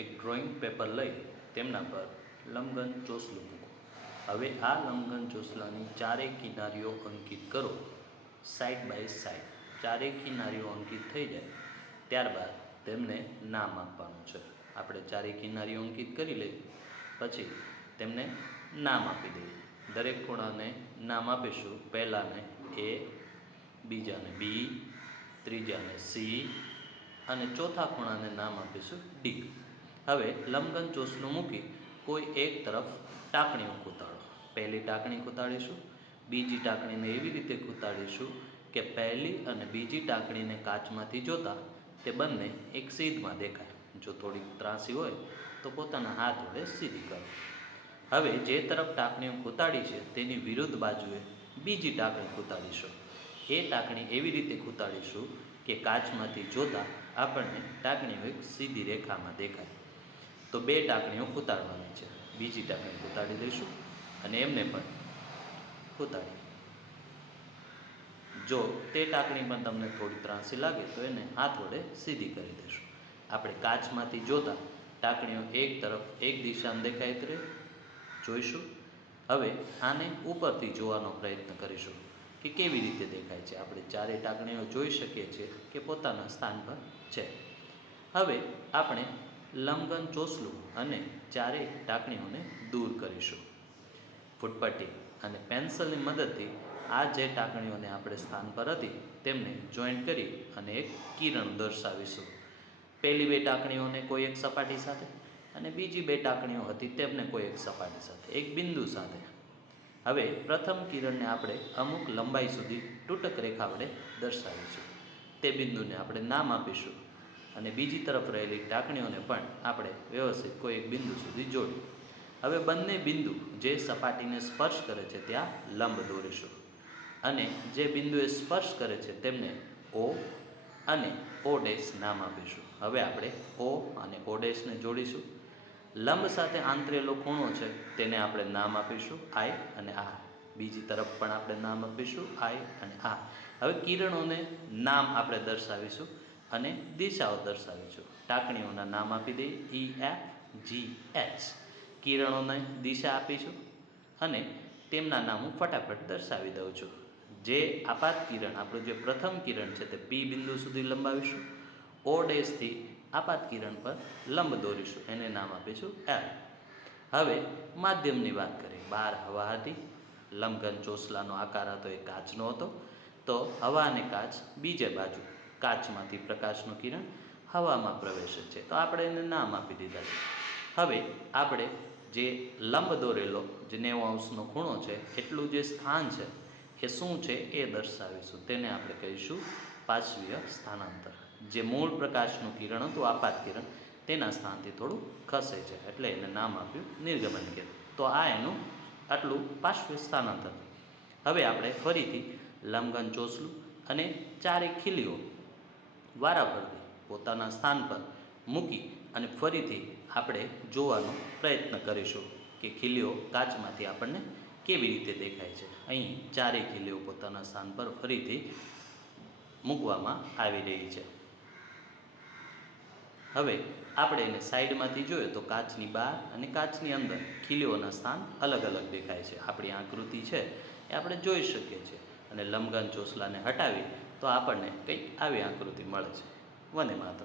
એક drawing paper લઈ તેમના પર લંબઘન ચોસલું મૂકો. હવે આ લંબઘન ચોસલાની ચારેય કિનારીઓ અંકિત કરો. સાઈડ બાય સાઈડ ચારેય કિનારીઓ અંકિત થઈ જાય. ત્યારબાદ તેમને નામ આપવાનું છે. આપણે ચારેય કિનારીઓ અંકિત કરી લઈએ. પછી તેમને નામ આપી દઈએ. દરેક ખૂણાને નામ આપીશું. પહેલાને એ બીજાને બી ત્રીજાને સી અને ચોથા ખૂણાને નામ આપીશું ડી હવે લંબગન ચોસલું મૂકી કોઈ એક તરફ ટાંકણીઓ કૂતાડો. પહેલી ટાંકણી કૂતાડીશું, બીજી ટાંકણીને એવી રીતે કૂતાડીશું કે પહેલી અને બીજી ટાંકણીને કાચમાંથી જોતા તે બંને એક સીધમાં દેખાય. જો થોડીક ત્રાસી હોય તો પોતાના હાથ વડે સીધી કરો. હવે જે તરફ ટાંકણીઓ કૂતાડી છે તેની વિરુદ્ધ બાજુએ બીજી ટાંકણી કૂતાડીશું. એ ટાંકણી એવી રીતે કૂતાડીશું કે કાચમાંથી જોતા આપણને ટાંકણીઓ એક સીધી રેખામાં દેખાય. તો બે ટાંકણીઓ કૂતાડવાની છે. બીજી ટાંકણી કૂતાડી દઈશું અને એમને પણ કૂતાડી જો તે ટાંકણી પણ તમને થોડી ત્રાંસી લાગે તો એને હાથ વડે સીધી કરી દઈશું. આપણે કાચમાંથી જોતા ટાંકણીઓ એક તરફ એક દિશામાં દેખાય તે જોઈશું. હવે આને ઉપરથી જોવાનો પ્રયત્ન કરીશું કે કેવી રીતે દેખાય છે. આપણે ચારે ટાંકણીઓ જોઈ શકીએ છીએ કે પોતાના સ્થાન પર છે. હવે આપણે લંબઘન ચોસલું અને ચારેય ટાંકણીઓને દૂર કરીશું. ફૂટપટ્ટી અને પેન્સિલની મદદથી આ જે ટાંકણીઓને આપણે સ્થાન પર હતી, તેમને જોઈન્ટ કરી અને એક કિરણ દર્શાવીશું. પહેલી બે ટાંકણીઓને કોઈ એક સપાટી સાથે અને બીજી બે ટાંકણીઓ હતી તેમને કોઈ એક સપાટી સાથે, એક બિંદુ સાથે. હવે પ્રથમ કિરણને આપણે અમુક લંબાઈ સુધી તૂટક રેખા વડે દર્શાવીશું. તે બિંદુને આપણે નામ આપીશું. અને બીજી તરફ રહેલી ટાંકણીઓને પણ આપણે વ્યવસ્થિત કોઈ એક બિંદુ સુધી જોડી. હવે બંને બિંદુ જે સપાટીને સ્પર્શ કરે છે ત્યાં લંબ દોરીશું. અને જે બિંદુએ સ્પર્શ કરે છે તેમને ઓ અને ઓ ડેશ નામ આપીશું. હવે આપણે ઓ અને ઓ ડેશને જોડીશું. લંબ સાથે આંતરેલો ખૂણો છે તેને આપણે નામ આપીશું આઈ અને આ બીજી તરફ પણ આપણે નામ આપીશું આઈ અને આ હવે કિરણોને નામ આપણે દર્શાવીશું. અને દિશાઓ દર્શાવીશું ટાંકણીઓના નામ આપી દઈએ ઈ એફ જી એચ કિરણોને દિશા આપીશું અને તેમના નામ હું ફટાફટ દર્શાવી દઉં છું. જે આપાત કિરણ, આપણું જે પ્રથમ કિરણ છે તે પી બિંદુ સુધી લંબાવીશું. ઓ ડેશથી આપાત કિરણ પર લંબ દોરીશું. એને નામ આપીશું એલ હવે માધ્યમની વાત કરીએ. બહાર હવા હતી. લંબઘન ચોસલાનો આકાર હતો એ કાચનો હતો. તો હવા અને કાચ બીજે બાજુ. કાચમાંથી પ્રકાશનું કિરણ હવામાં પ્રવેશે છે. તો આપણે એને નામ આપી દીધા છે. હવે આપણે જે લંબ દોરેલો, જે નેવું અંશનો ખૂણો છે, એટલું જે સ્થાન છે, એ શું છે એ દર્શાવીશું. તેને આપણે કહીશું પાશ્વીય સ્થાનાંતર. જે મૂળ પ્રકાશનું કિરણ હતું, આપાત કિરણ, તેના સ્થાનથી થોડું ખસે છે. એટલે એને નામ આપ્યું નિર્ગમન કિરણ. તો આ એનું આટલું પાશ્વીય સ્થાનાંતર હવે આપણે ફરીથી લંબઘન ચોસલું અને ચારે ખીલીઓ વારાફરતી પોતાના સ્થાન પર મૂકી અને ફરીથી આપણે જોવાનો પ્રયત્ન કરીશું કે ખીલીઓ કાચમાંથી આપણને કેવી રીતે દેખાય છે. અહીં ચારેય ખીલીઓ પોતાના સ્થાન પર ફરીથી મૂકવામાં આવી રહી છે. હવે આપણે એને સાઈડમાંથી જોઈએ તો કાચની બહાર અને કાચની અંદર ખીલીઓના સ્થાન અલગ અલગ દેખાય છે. આપણી આકૃતિ છે એ આપણે જોઈ શકીએ છીએ. અને લંબઘન ચોસલાને હટાવી તો આપણને કંઈક આવી આકૃતિ મળે છે. વને માત્ર